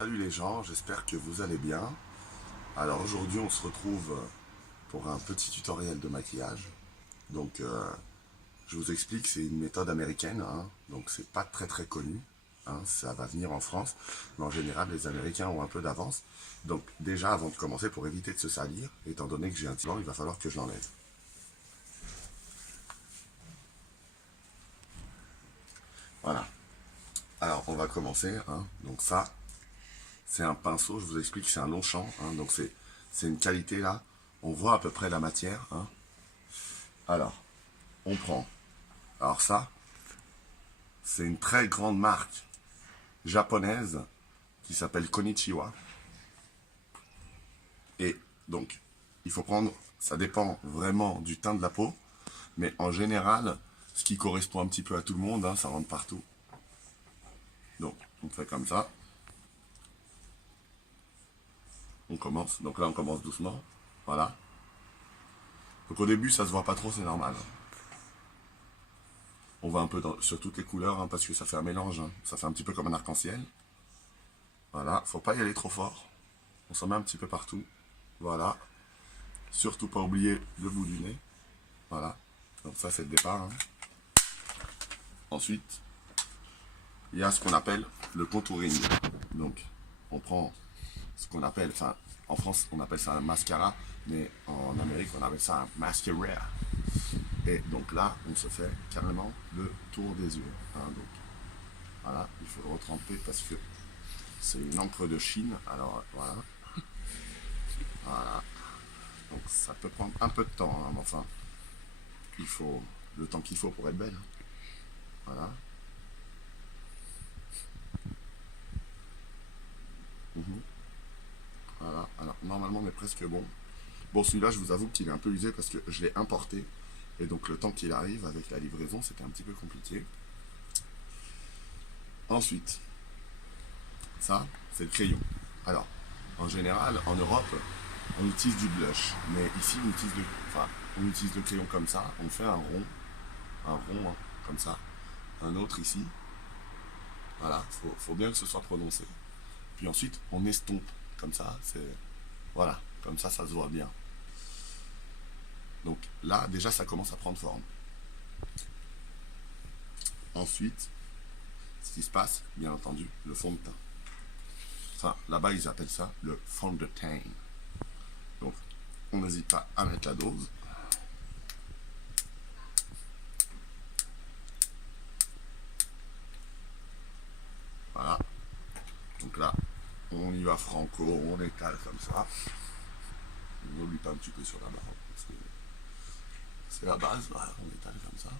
Salut les gens, j'espère que vous allez bien. Alors aujourd'hui on se retrouve pour un petit tutoriel de maquillage. Donc je vous explique, c'est une méthode américaine, hein, donc c'est pas très connu. Hein, ça va venir en France, mais en général les Américains ont un peu d'avance. Donc déjà avant de commencer, pour éviter de se salir, étant donné que j'ai un tiban, il va falloir que je l'enlève. Voilà. Alors on va commencer, hein. Donc ça, c'est un pinceau, je vous explique, c'est un Longchamp, hein, donc c'est une qualité là, on voit à peu près la matière, hein. Alors, on prend, alors ça, c'est une très grande marque japonaise qui s'appelle Konichiwa, et donc, il faut prendre, ça dépend vraiment du teint de la peau, mais en général, ce qui correspond un petit peu à tout le monde, hein, ça rentre partout. Donc, on fait comme ça. On commence, donc là on commence doucement, voilà. Donc au début ça se voit pas trop, c'est normal. On va un peu sur toutes les couleurs, hein, parce que ça fait un mélange, hein. Ça fait un petit peu comme un arc-en-ciel. Voilà, faut pas y aller trop fort. On s'en met un petit peu partout. Voilà. Surtout pas oublier le bout du nez. Voilà. Donc ça c'est le départ, hein. Ensuite, il y a ce qu'on appelle le contouring. Donc on prend ce qu'on appelle, enfin en France on appelle ça un mascara, mais en Amérique on appelle ça un mascara. Et donc là, on se fait carrément le tour des yeux, hein, donc voilà, il faut le retremper parce que c'est une encre de Chine. Alors voilà, voilà. Donc ça peut prendre un peu de temps, hein, mais enfin, il faut le temps qu'il faut pour être belle. Voilà. Mhm. Voilà. Alors normalement on est presque bon. Bon, celui-là, je vous avoue qu'il est un peu usé parce que je l'ai importé. Et donc le temps qu'il arrive avec la livraison, c'était un petit peu compliqué. Ensuite, ça, c'est le crayon. Alors, en général, en Europe, on utilise du blush. Mais ici, on utilise le crayon comme ça. On fait un rond, hein, comme ça. Un autre ici. Voilà, faut bien que ce soit prononcé. Puis ensuite, on estompe comme ça. Voilà, comme ça se voit bien. Donc là, déjà, ça commence à prendre forme. Ensuite, ce qui se passe, bien entendu, le fond de teint. Ça, là-bas, ils appellent ça le fond de teint. Donc, on n'hésite pas à mettre la dose. Voilà. Donc là, on y va franco, on étale comme ça. On oublie pas un petit peu sur la barre. C'est la base, voilà, on étale comme ça.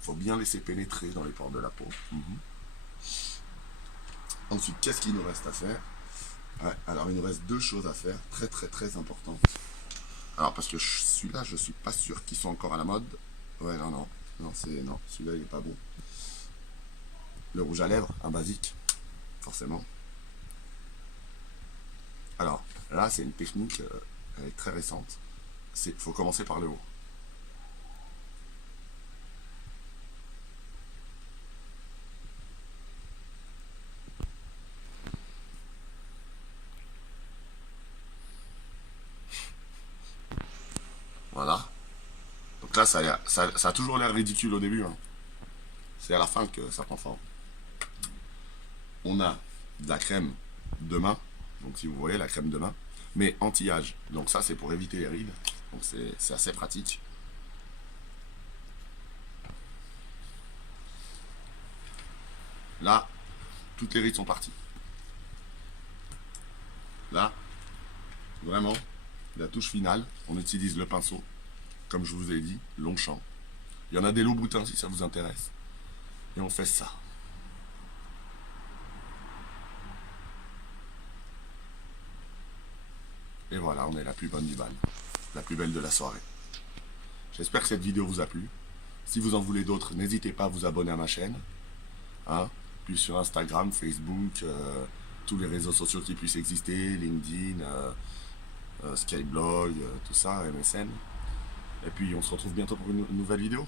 Faut bien laisser pénétrer dans les pores de la peau. Ensuite, qu'est-ce qu'il nous reste à faire? Ouais, alors il nous reste deux choses à faire, très importantes. Alors parce que celui-là, je suis pas sûr qu'ils sont encore à la mode. Ouais, non, celui-là il est pas bon. Le rouge à lèvres, un basique, forcément. Alors là, c'est une technique, elle est très récente. Il faut commencer par le haut. Voilà. Donc là, ça a toujours l'air ridicule au début, hein. C'est à la fin que ça prend forme. On a de la crème de main. Donc si vous voyez la crème de main, mais anti-âge. Donc ça c'est pour éviter les rides. Donc c'est assez pratique. Là, toutes les rides sont parties. Là, vraiment, la touche finale, on utilise le pinceau, comme je vous ai dit, Longchamp. Il y en a des Louboutin si ça vous intéresse. Et on fait ça. Et voilà, on est la plus bonne du bal. La plus belle de la soirée. J'espère que cette vidéo vous a plu. Si vous en voulez d'autres, n'hésitez pas à vous abonner à ma chaîne. Hein, puis sur Instagram, Facebook, tous les réseaux sociaux qui puissent exister, LinkedIn, Skyblog, tout ça, MSN. Et puis on se retrouve bientôt pour une nouvelle vidéo.